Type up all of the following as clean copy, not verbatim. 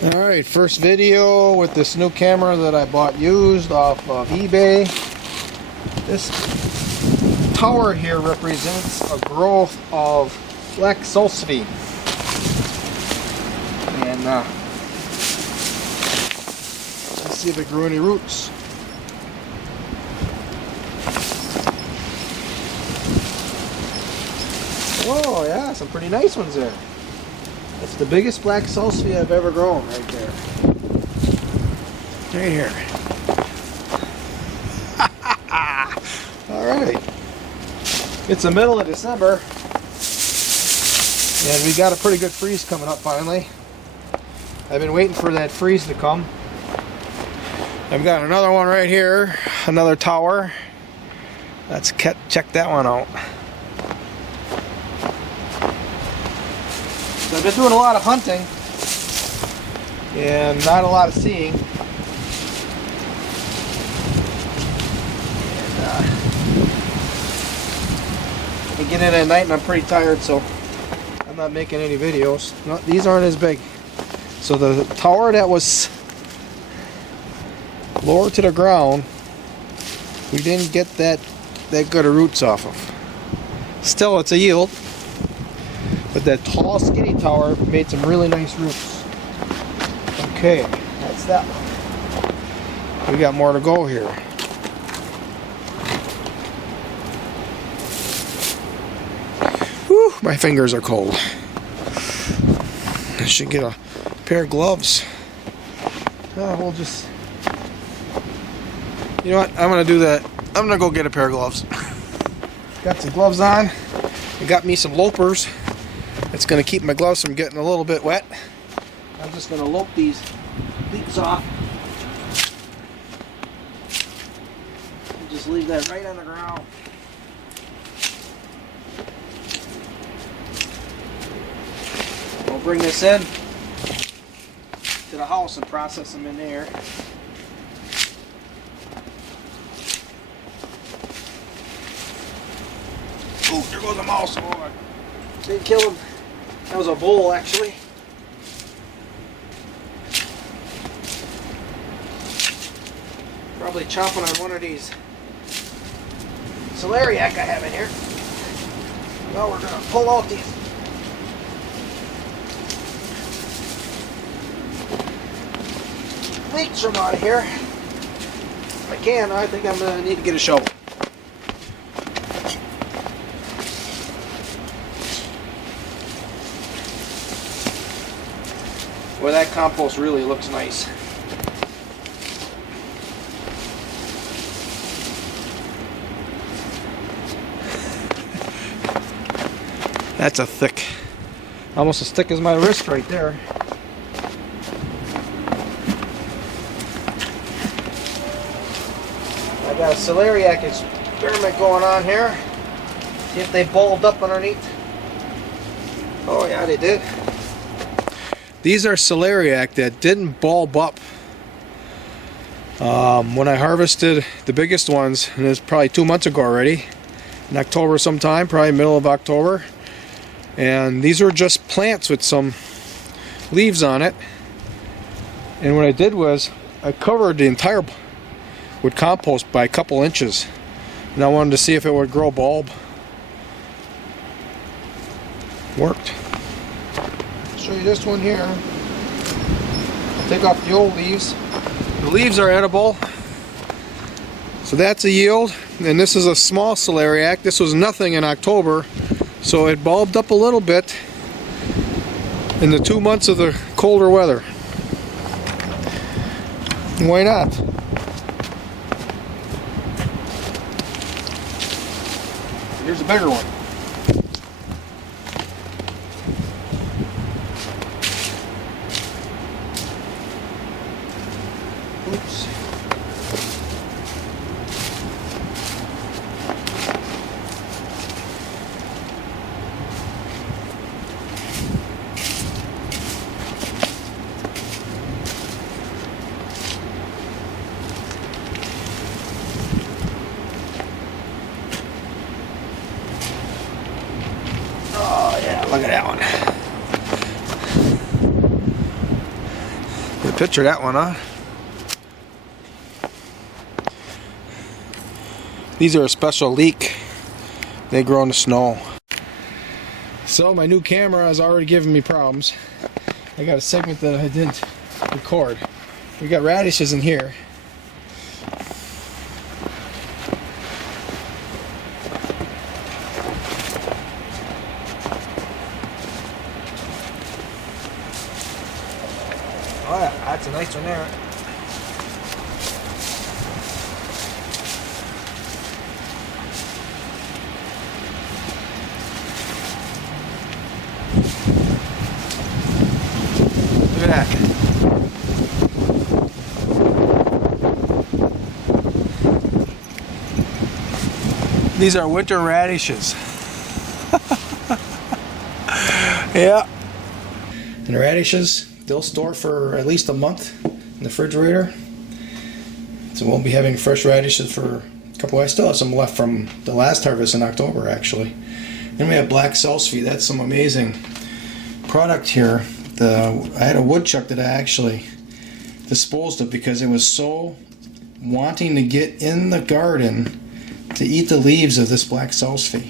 Alright, first video with this new camera that I bought used off of eBay. This tower here represents a growth of black sulcity. And let's see if it grew any roots. Oh yeah, some pretty nice ones there. That's the biggest black sulcity I've ever grown right there. Right here. Alright. It's the middle of December. And we got a pretty good freeze coming up finally. I've been waiting for that freeze to come. I've got another one right here. Another tower. Let's check that one out. So I've been doing a lot of hunting and not a lot of seeing. And I get in at night and I'm pretty tired, so I'm not making any videos. No, these aren't as big. So the tower that was lower to the ground, we didn't get that good of roots off of. Still, it's a yield. But that tall, skinny tower made some really nice roots. Okay, that's that one. We got more to go here. Whew, my fingers are cold. I should get a pair of gloves. We'll just... You know what? I'm going to do that. I'm going to go get a pair of gloves. Got some gloves on. I got me some lopers. It's going to keep my gloves from getting a little bit wet. I'm just going to lope these leaves off. And just leave that right on the ground. We'll bring this in to the house and process them in there. Oh, there goes a mouse. Oh, didn't kill him. That was a vole, actually. Probably chomping on one of these celeriac I have in here. Well, we're going to pull out these leeks from out of here. If I can, I think I'm going to need to get a shovel. Well, that compost really looks nice. That's a thick, almost as thick as my wrist right there. I got a celeriac experiment going on here. See if they bulbed up underneath. Oh yeah, they did. These are celeriac that didn't bulb up. When I harvested the biggest ones, and it was probably 2 months ago already, in October sometime, probably middle of October. And these were just plants with some leaves on it. And what I did was, I covered the entire with compost by a couple inches. And I wanted to see if it would grow bulb. Worked. Show you this one here. Take off the old leaves. The leaves are edible. So that's a yield. And this is a small celeriac. This was nothing in October. So it bulbed up a little bit in the 2 months of the colder weather. Why not? Here's a bigger one. Oops. Oh yeah, look at that one. picture that one, huh? These are a special leek. They grow in the snow. So my new camera has already given me problems. I got a segment that I didn't record. We got radishes in here. Oh yeah, that's a nice one there. Look at that. These are winter radishes. Yeah. And the radishes, they'll store for at least a month in the refrigerator. So we'll be having fresh radishes for a couple. I still have some left from the last harvest in October, actually. Then we have black salsify. That's some amazing product here. I had a woodchuck that I actually disposed of because it was so wanting to get in the garden to eat the leaves of this black salsify.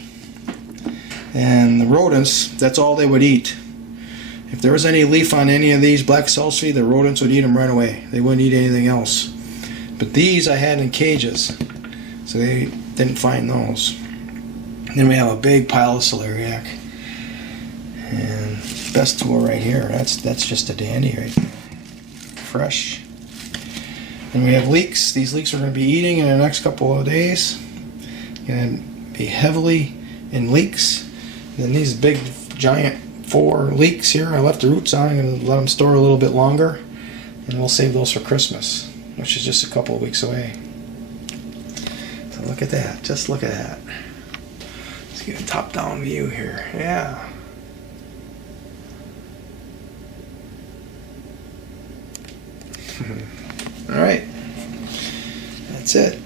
And the rodents, that's all they would eat. If there was any leaf on any of these black salsify, the rodents would eat them right away. They wouldn't eat anything else. But these I had in cages, so they didn't find those. Then we have a big pile of celeriac. And best tool right here, that's just a dandy right there. Fresh. And we have leeks. These leeks we're going to be eating in the next couple of days. Going to be heavily in leeks. And then these big giant 4 leeks here, I left the roots on. I'm going to let them store a little bit longer. And we'll save those for Christmas, which is just a couple of weeks away. So look at that. Just look at that. Let's get a top-down view here. Yeah. All right. That's it.